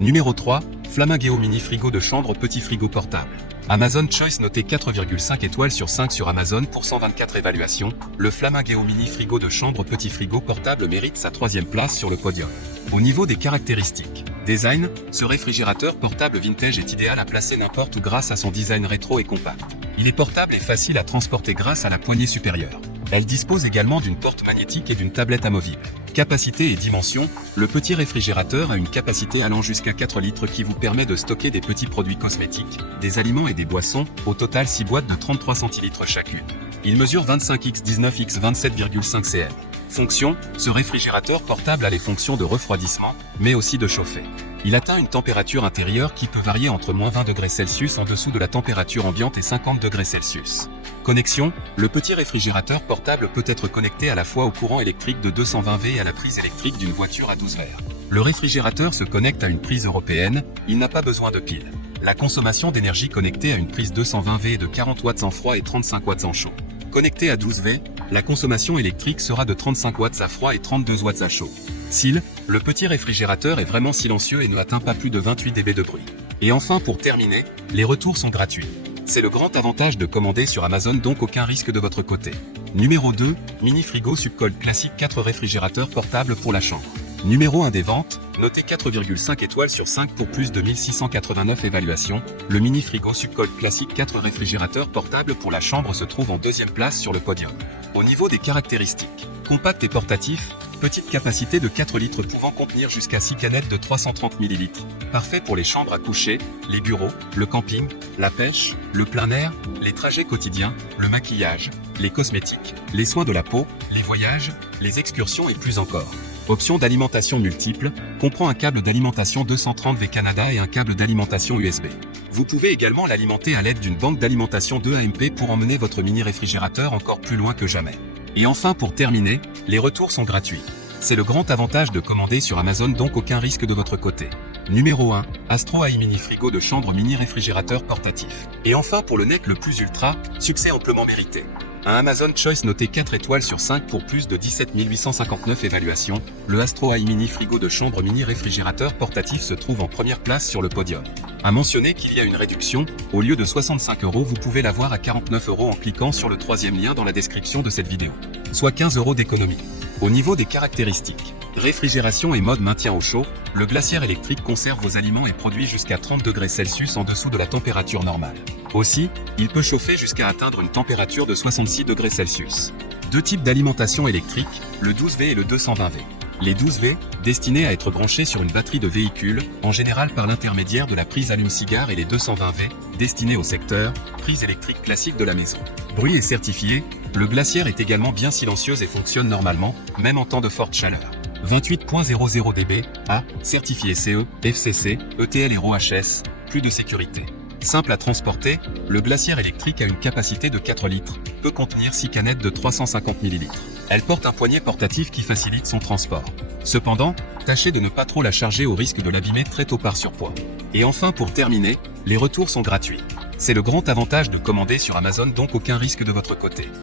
Numéro 3, Flamingeo Mini Frigo de chambre Petit Frigo Portable. Amazon Choice noté 4,5 étoiles sur 5 sur Amazon pour 124 évaluations, le Flamingeo Mini Frigo de chambre Petit Frigo Portable mérite sa 3e place sur le podium. Au niveau des caractéristiques, design, ce réfrigérateur portable vintage est idéal à placer n'importe où grâce à son design rétro et compact. Il est portable et facile à transporter grâce à la poignée supérieure. Elle dispose également d'une porte magnétique et d'une tablette amovible. Capacité et dimension, le petit réfrigérateur a une capacité allant jusqu'à 4 litres qui vous permet de stocker des petits produits cosmétiques, des aliments et des boissons, au total 6 boîtes de 33 centilitres chacune. Il mesure 25 x 19 x 27,5 cm. Fonction, ce réfrigérateur portable a les fonctions de refroidissement, mais aussi de chauffer. Il atteint une température intérieure qui peut varier entre -20 degrés Celsius en dessous de la température ambiante et 50 degrés Celsius. Connexion, le petit réfrigérateur portable peut être connecté à la fois au courant électrique de 220 V et à la prise électrique d'une voiture à 12 volts. Le réfrigérateur se connecte à une prise européenne, il n'a pas besoin de pile. La consommation d'énergie connectée à une prise 220 V est de 40 watts en froid et 35 watts en chaud. Connecté à 12 V, la consommation électrique sera de 35 watts à froid et 32 watts à chaud. SIL, le petit réfrigérateur est vraiment silencieux et ne atteint pas plus de 28 dB de bruit. Et enfin pour terminer, les retours sont gratuits. C'est le grand avantage de commander sur Amazon, donc aucun risque de votre côté. Numéro 2, Mini Frigo Subcold Classique 4 réfrigérateurs portables pour la chambre. Numéro 1 des ventes, noté 4,5 étoiles sur 5 pour plus de 1689 évaluations, le Mini Frigo Subcold Classique 4 réfrigérateurs portables pour la chambre se trouve en 2e place sur le podium. Au niveau des caractéristiques, compact et portatif, petite capacité de 4 litres pouvant contenir jusqu'à 6 canettes de 330 ml. Parfait pour les chambres à coucher, les bureaux, le camping, la pêche, le plein air, les trajets quotidiens, le maquillage, les cosmétiques, les soins de la peau, les voyages, les excursions et plus encore. Option d'alimentation multiple, comprend un câble d'alimentation 230 V Canada et un câble d'alimentation USB. Vous pouvez également l'alimenter à l'aide d'une banque d'alimentation 2 AMP pour emmener votre mini réfrigérateur encore plus loin que jamais. Et enfin pour terminer, les retours sont gratuits. C'est le grand avantage de commander sur Amazon, donc aucun risque de votre côté. Numéro 1, Astro AI Mini Frigo de chambre mini réfrigérateur portatif. Et enfin pour le NEC le plus ultra, succès amplement mérité. Un Amazon Choice noté 4 étoiles sur 5 pour plus de 17 859 évaluations, le Astro AI Mini Frigo de chambre mini réfrigérateur portatif se trouve en première place sur le podium. À mentionner qu'il y a une réduction, au lieu de 65 €, vous pouvez l'avoir à 49 € en cliquant sur le 3e lien dans la description de cette vidéo. Soit 15 € d'économie. Au niveau des caractéristiques, réfrigération et mode maintien au chaud, le glaciaire électrique conserve vos aliments et produit jusqu'à 30 degrés Celsius en dessous de la température normale. Aussi, il peut chauffer jusqu'à atteindre une température de 66 degrés Celsius. Deux types d'alimentation électrique, le 12 V et le 220 V. Les 12 V, destinés à être branchés sur une batterie de véhicule, en général par l'intermédiaire de la prise allume-cigare, et les 220 V, destinés au secteur, prise électrique classique de la maison. Bruit et certifié, le glaciaire est également bien silencieuse et fonctionne normalement, même en temps de forte chaleur. 28.00 dB, A, certifié CE, FCC, ETL et RoHS, plus de sécurité. Simple à transporter, le glaciaire électrique a une capacité de 4 litres, peut contenir 6 canettes de 350 ml. Elle porte un poignet portatif qui facilite son transport. Cependant, tâchez de ne pas trop la charger au risque de l'abîmer très tôt par surpoids. Et enfin pour terminer, les retours sont gratuits. C'est le grand avantage de commander sur Amazon, donc aucun risque de votre côté.